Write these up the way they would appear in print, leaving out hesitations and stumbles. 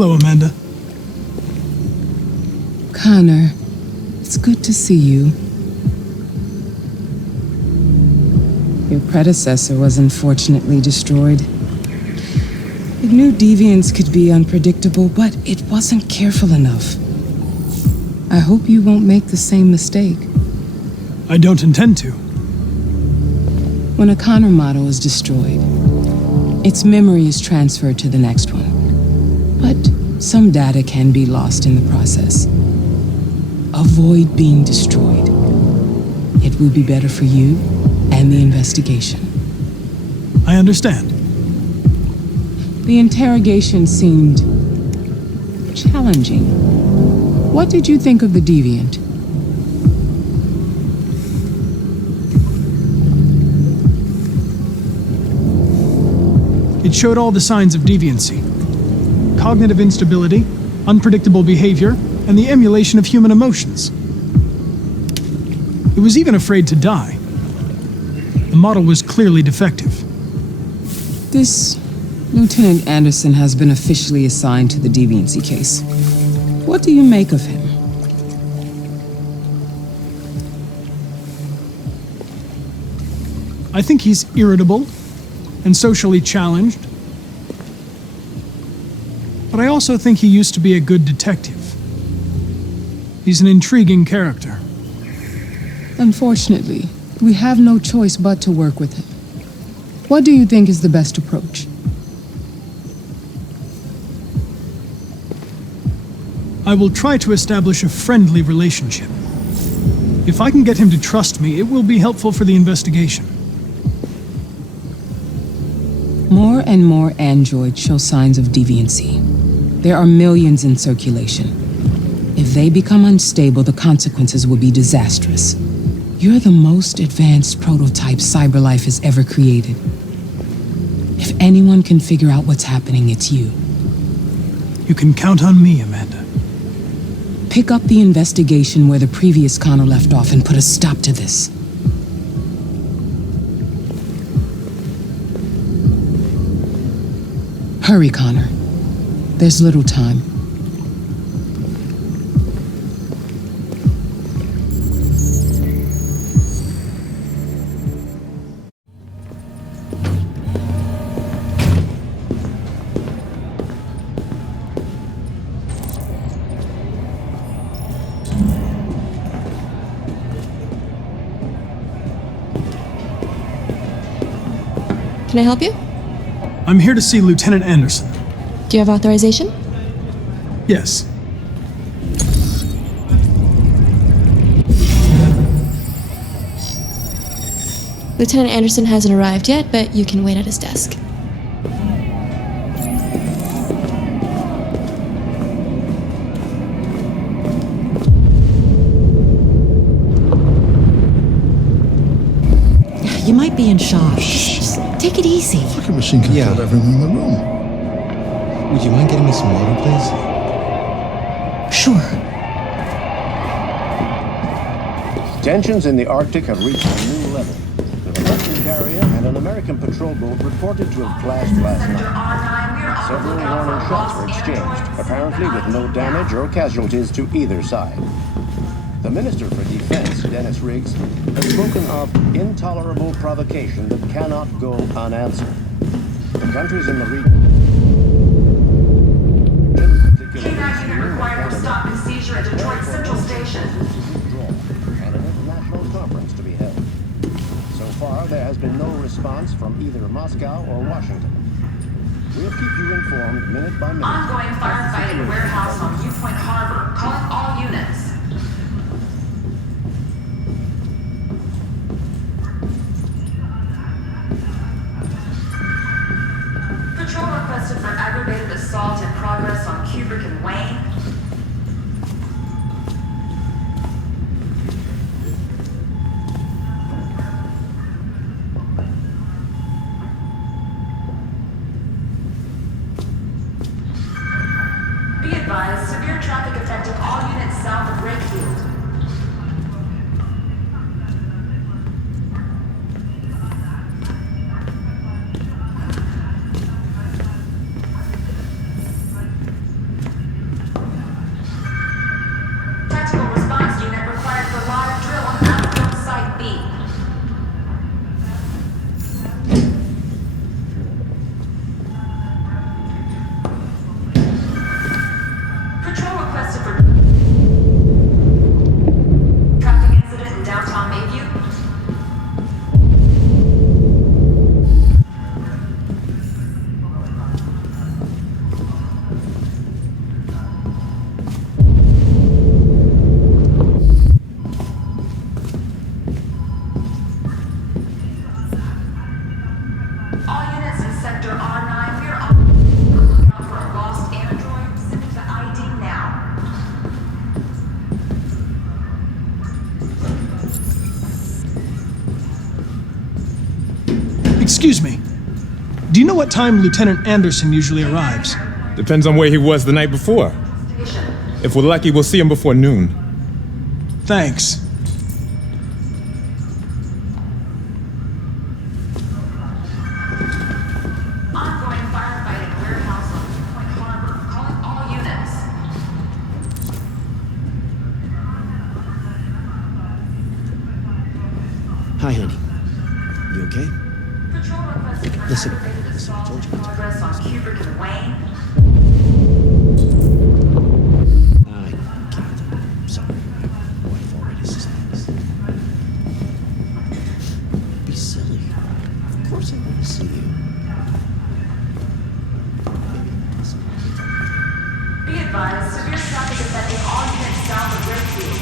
Hello, Amanda. Connor, it's good to see you. Your predecessor was unfortunately destroyed. It knew deviants could be unpredictable, but it wasn't careful enough. I hope you won't make the same mistake. I don't intend to. When a Connor model is destroyed, its memory is transferred to the next one. But some data can be lost in the process. Avoid being destroyed. It will be better for you and the investigation. I understand. The interrogation seemed challenging. What did you think of the deviant? It showed all the signs of deviancy. Cognitive instability, unpredictable behavior, and the emulation of human emotions. It was even afraid to die. The model was clearly defective. This Lieutenant Anderson has been officially assigned to the deviancy case. What do you make of him? I think he's irritable and socially challenged. But I also think he used to be a good detective. He's an intriguing character. Unfortunately, we have no choice but to work with him. What do you think is the best approach? I will try to establish a friendly relationship. If I can get him to trust me, it will be helpful for the investigation. More and more androids show signs of deviancy. There are millions in circulation. If they become unstable, the consequences will be disastrous. You're the most advanced prototype cyberlife has ever created. If anyone can figure out what's happening, it's you. You can count on me, Amanda. Pick up the investigation where the previous Connor left off and put a stop to this. Hurry, Connor. There's little time. Can I help you? I'm here to see Lieutenant Anderson. Do you have authorization? Yes. Lieutenant Anderson hasn't arrived yet, but you can wait at his desk. You might be in shock. Just take it easy. The fucking machine can kill everyone in the room. Would you mind getting me some water, please? Sure. Tensions in the Arctic have reached a new level. The Russian carrier and an American patrol boat reported to have clashed last night. Several warning shots were exchanged, apparently with no damage or casualties to either side. The Minister for Defense, Dennis Riggs, has spoken of intolerable provocation that cannot go unanswered. The countries in the region, required for stop and seizure at Detroit Central Station. And an international conference to be held. So far, there has been no response from either Moscow or Washington. We'll keep you informed minute by minute. Ongoing firefighting warehouse on Viewpoint Harbor. Calling all units. Patrol requested for aggravated assault in progress on Kubrick and Wayne. Be advised, severe traffic affecting all units south of Excuse me. Do you know what time Lieutenant Anderson usually arrives? Depends on where he was the night before. If we're lucky, we'll see him before noon. Thanks. Ongoing firefighting warehouse on Point Harbor. Calling all units. Hi, honey. You okay? Patrol requested for Listen. aggravated assault in progress on Kubrick and Wayne. I can't. Sorry. My wife already suspects. Be silly. Of course I want to see you. Be advised, severe traffic affecting all units south of Redfield.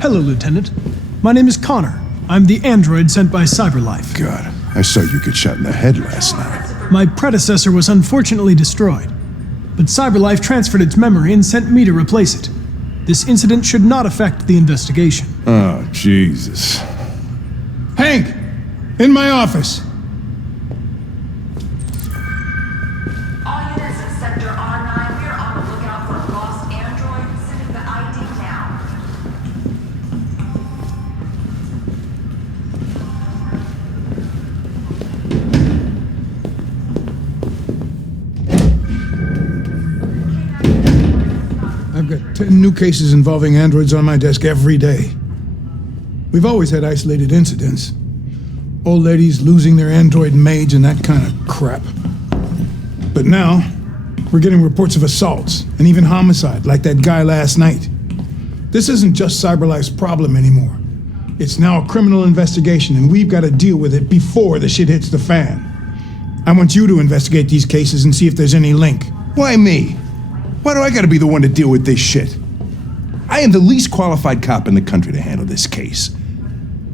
Hello, Lieutenant. My name is Connor. I'm the android sent by CyberLife. God, I saw you get shot in the head last night. My predecessor was unfortunately destroyed, but CyberLife transferred its memory and sent me to replace it. This incident should not affect the investigation. Oh, Jesus. Hank! In my office! All units in Sector R9, we are on the lookout for a lost android. Sending the ID now. I've got 10 new cases involving androids on my desk every day. We've always had isolated incidents. Old ladies losing their android maids and that kind of crap. But now, we're getting reports of assaults and even homicide, like that guy last night. This isn't just CyberLife's problem anymore. It's now a criminal investigation, and we've got to deal with it before the shit hits the fan. I want you to investigate these cases and see if there's any link. Why me? Why do I gotta be the one to deal with this shit? I am the least qualified cop in the country to handle this case.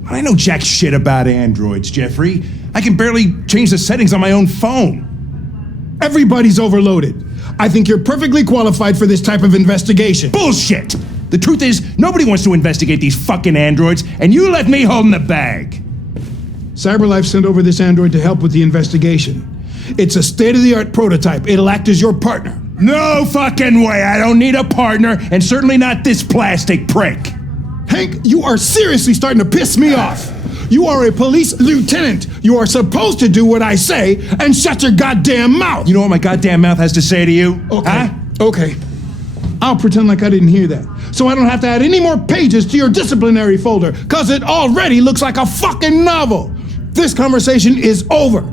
I know jack shit about androids, Jeffrey. I can barely change the settings on my own phone. Everybody's overloaded. I think you're perfectly qualified for this type of investigation. Bullshit! The truth is, nobody wants to investigate these fucking androids, and you left me holding the bag. CyberLife sent over this android to help with the investigation. It's a state-of-the-art prototype. It'll act as your partner. No fucking way! I don't need a partner, and certainly not this plastic prick. Hank, you are seriously starting to piss me off. You are a police lieutenant. You are supposed to do what I say and shut your goddamn mouth. You know what my goddamn mouth has to say to you? Okay. Huh? Okay. I'll pretend like I didn't hear that, so I don't have to add any more pages to your disciplinary folder, cause it already looks like a fucking novel. This conversation is over.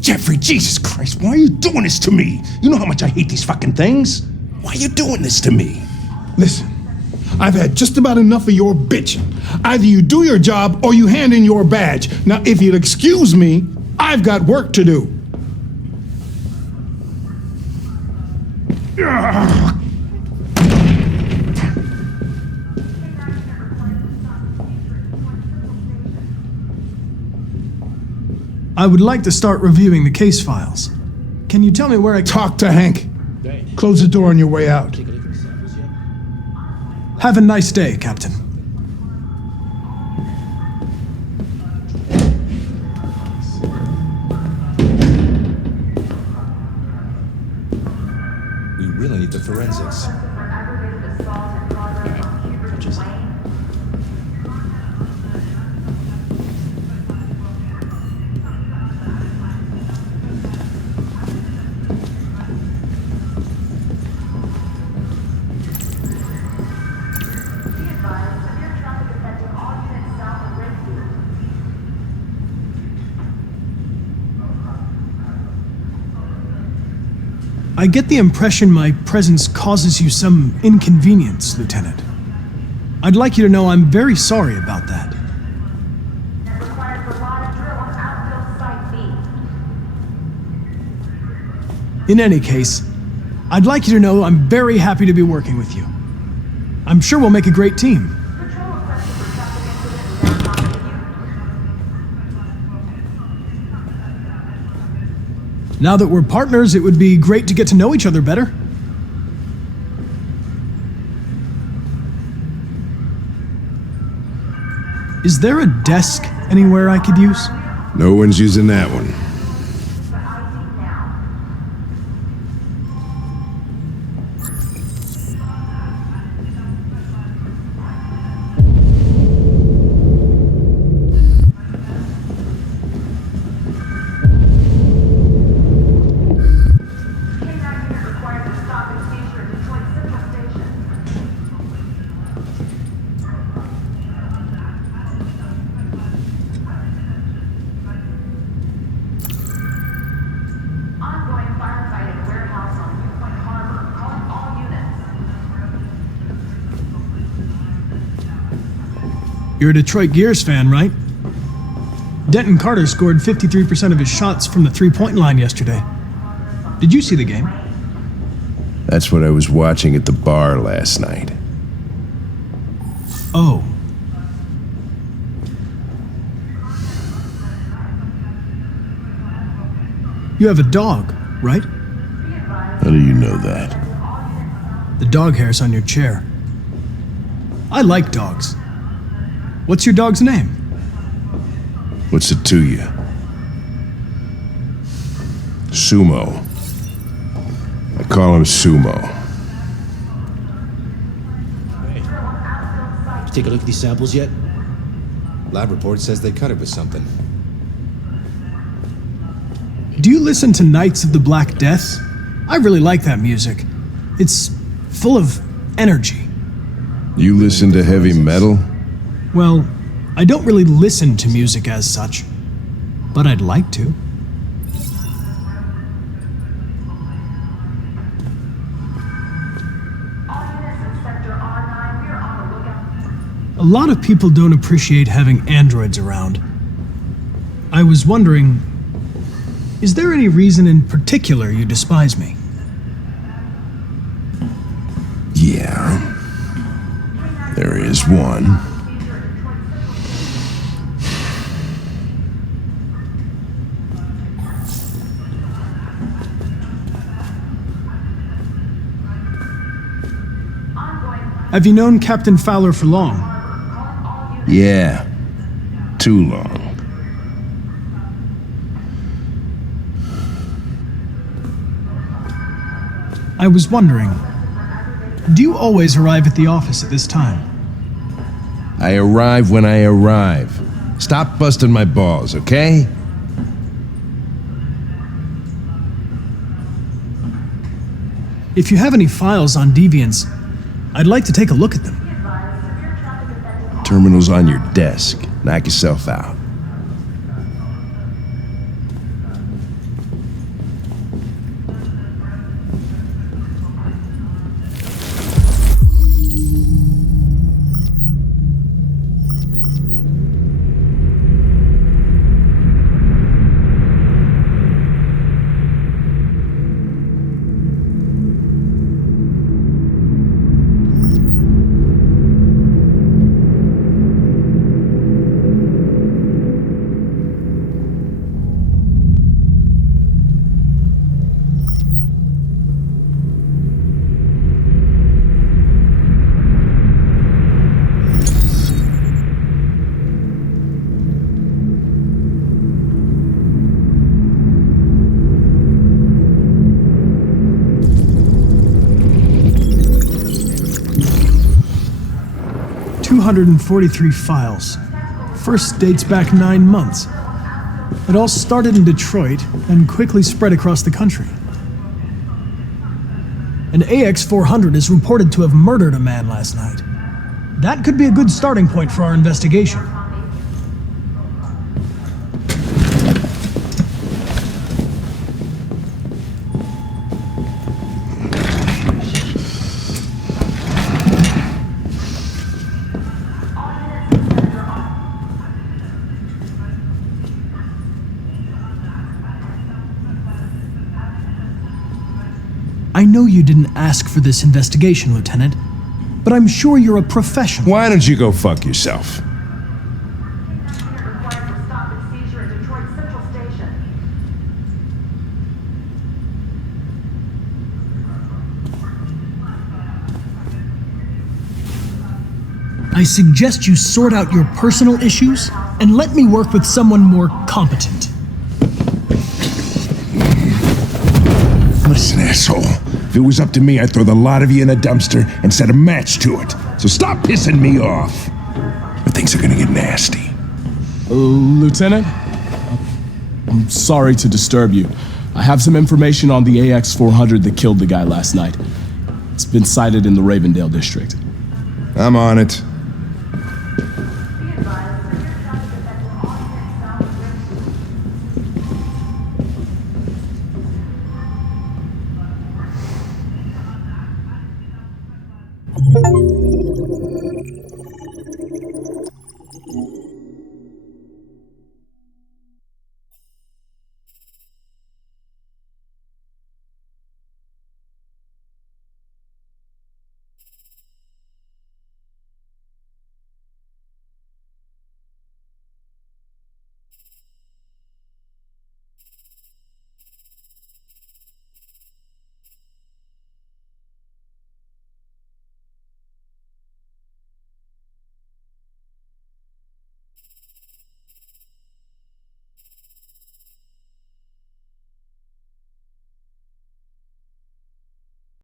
Jeffrey, Jesus Christ, why are you doing this to me? You know how much I hate these fucking things. Why are you doing this to me? Listen, I've had just about enough of your bitching. Either you do your job or you hand in your badge. Now, if you'll excuse me, I've got work to do. I would like to start reviewing the case files. Can you tell me where I Talk to Hank. Close the door on your way out. Have a nice day, Captain. We really need the forensics. I get the impression my presence causes you some inconvenience, Lieutenant. I'd like you to know I'm very sorry about that. In any case, I'd like you to know I'm very happy to be working with you. I'm sure we'll make a great team. Now that we're partners, it would be great to get to know each other better. Is there a desk anywhere I could use? No one's using that one. You're a Detroit Gears fan, right? Denton Carter scored 53% of his shots from the three-point line yesterday. Did you see the game? That's what I was watching at the bar last night. Oh. You have a dog, right? How do you know that? The dog hair's on your chair. I like dogs. What's your dog's name? What's it to you? Sumo. I call him Sumo. Hey, you take a look at these samples yet? Lab report says they cut it with something. Do you listen to Knights of the Black Death? I really like that music. It's full of energy. You listen to heavy metal? Well, I don't really listen to music as such, but I'd like to. A lot of people don't appreciate having androids around. I was wondering, is there any reason in particular you despise me? Yeah, there is one. Have you known Captain Fowler for long? Yeah, too long. I was wondering, do you always arrive at the office at this time? I arrive when I arrive. Stop busting my balls, okay? If you have any files on deviants, I'd like to take a look at them. Terminal's on your desk. Knock yourself out. .243 files. First dates back 9 months. It all started in Detroit and quickly spread across the country. An AX-400 is reported to have murdered a man last night. That could be a good starting point for our investigation. I know you didn't ask for this investigation, Lieutenant, but I'm sure you're a professional. Why don't you go fuck yourself? I suggest you sort out your personal issues and let me work with someone more competent. Listen, asshole. If it was up to me, I'd throw the lot of you in a dumpster and set a match to it. So stop pissing me off. Or things are gonna get nasty. Lieutenant? I'm sorry to disturb you. I have some information on the AX-400 that killed the guy last night. It's been sighted in the Ravendale district. I'm on it.